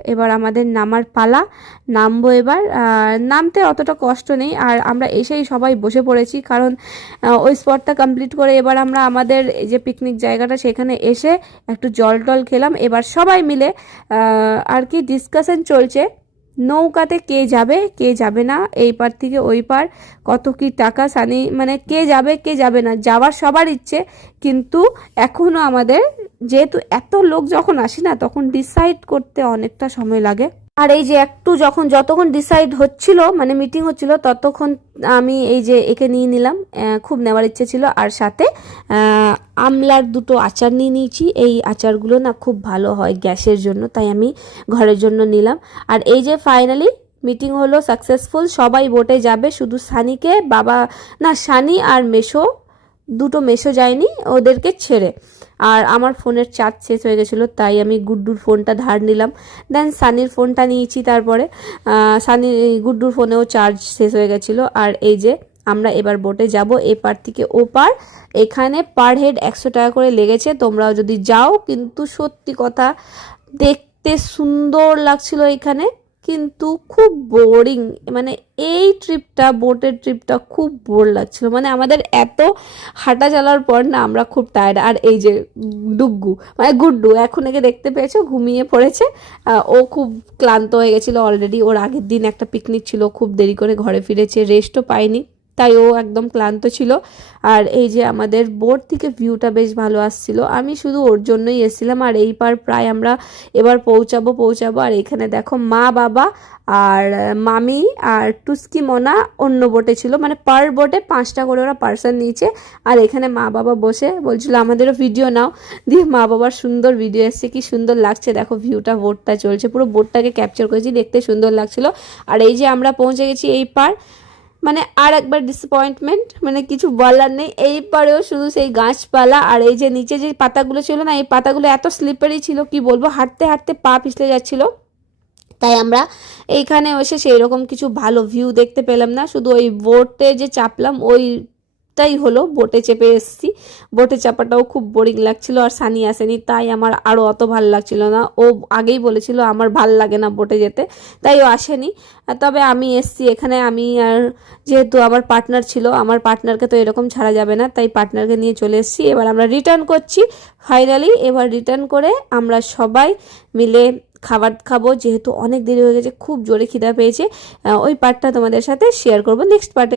এবার আমাদের নামার পালা, নামবো এবার। নামতে অতটা কষ্ট নেই, আর আমরা এসেই সবাই বসে পড়েছি, কারণ ওই স্পটটা কমপ্লিট করে এবার আমরা আমাদের এই যে পিকনিক জায়গাটা সেখানে এসে একটু জল টল খেলাম। এবার সবাই মিলে আর কি ডিসকাশন চলছে নৌকাতে কে যাবে কে যাবে না, এই পার থেকে ওই পার কত কি টাকা সানি, মানে কে যাবে কে যাবে না, যাওয়ার সবার ইচ্ছে, কিন্তু এখনও আমাদের যেহেতু এত লোক যখন আসি না তখন ডিসাইড করতে অনেকটা সময় লাগে। আর এই যে একটু যতক্ষণ ডিসাইড হচ্ছিল, মানে মিটিং হচ্ছিল, ততক্ষণ আমি এই যে একে নিয়ে নিলাম, খুব নেওয়ার ইচ্ছে ছিল। আর সাথে আমলার দুটো আচার নিয়ে নিয়েছি, এই আচারগুলো না খুব ভালো হয় গ্যাসের জন্য, তাই আমি ঘরের জন্য নিলাম। আর এই যে ফাইনালি মিটিং হলো সাকসেসফুল, সবাই বোটে যাবে, শুধু সানিকে বাবা, না সানি আর দুটো মেশো যায়নি, ওদেরকে ছেড়ে। আর আমার ফোনের চার্জ শেষ হয়ে গেছিলো, তাই আমি গুড্ডুর ফোনটা ধার নিলাম, দেন সানির ফোনটা নিয়েছি। তারপরে গুড্ডুর ফোনেও চার্জ শেষ হয়ে গেছিলো। আর এই যে আমরা এবার বোটে যাব এপার থেকে ওপার, এখানে পার হেড 100 টাকা করে লেগেছে, তোমরাও যদি যাও। কিন্তু সত্যি কথা, দেখতে সুন্দর লাগছিল এখানে, কিন্তু খুব বোরিং, মানে এই ট্রিপটা, বোটের ট্রিপটা খুব বোর লাগছিল। মানে আমাদের এত হাঁটা চালার পর না আমরা খুব টায়ার্ড। আর এই যে ডুগ্গু, মানে গুড্ডু, এখন একে দেখতে পেয়েছো, ঘুমিয়ে পড়েছে। ও খুব ক্লান্ত হয়ে গেছিলো অলরেডি, ওর আগের দিন একটা পিকনিক ছিল, খুব দেরি করে ঘরে ফিরেছে, রেস্টও পায়নি, তাই ও একদম ক্লান্ত ছিল। আর এই যে আমাদের বোট থেকে ভিউটা বেশ ভালো আসছিল, আমি শুধু ওর জন্যই এসেছিলাম। আর এই পার প্রায় আমরা এবার পৌঁছাবো। আর এখানে দেখো মা বাবা আর মামি আর টুস্কি মোনা অন্য বোটে ছিল, মানে পার বোটে 5টা করে ওরা পার্সন নিয়েছে। আর এখানে মা বাবা বসে বলছিল আমাদেরও ভিডিও নাও, দিয়ে মা বাবার সুন্দর ভিডিও এসছে, কি সুন্দর লাগছে দেখো ভিউটা, বোটটা চলছে, পুরো বোটটাকে ক্যাপচার করেছি, দেখতে সুন্দর লাগছিল। আর এই যে আমরা পৌঁছে গেছি এই পার, মানে আর একবার ডিসঅ্যাপয়েন্টমেন্ট, মানে কিছু বলার নেই। এই পারেও শুধু সেই গাছপালা, আর এই যে নিচে যে পাতাগুলো ছিল না, এই পাতাগুলো এত স্লিপারি ছিল, কি বলবো, হাঁটতে হাঁটতে পা পিছলে যাচ্ছিল। তাই আমরা এইখানে এসে সেই রকম কিছু ভালো ভিউ দেখতে পেলাম না, শুধু ওই বোটে যে চাপলাম ওইটাই হলো, বোটে চেপে এসেছি। বোটে চাপাটাও খুব বোরিং লাগছিল, আর সানি আসেনি, তাই আমার আরও অত ভালো লাগছিল না। ও আগেই বলেছিল আমার ভাল লাগে না বোটে যেতে, তাই ও আসেনি। তবে আমি এসছি এখানে, আমি আর যেহেতু আমার পার্টনার ছিল, আমার পার্টনারকে তো এরকম ছাড়া যাবে না, তাই পার্টনারকে নিয়ে চলে এসেছি। এবার আমরা রিটার্ন করছি ফাইনালি। এবার রিটার্ন করে আমরা সবাই মিলে খাবার খাবো, যেহেতু অনেক দেরি হয়ে গেছে, খুব জোরে খিদা পেয়েছে। ওই পার্টটা তোমাদের সাথে শেয়ার করবো নেক্সট পার্টে।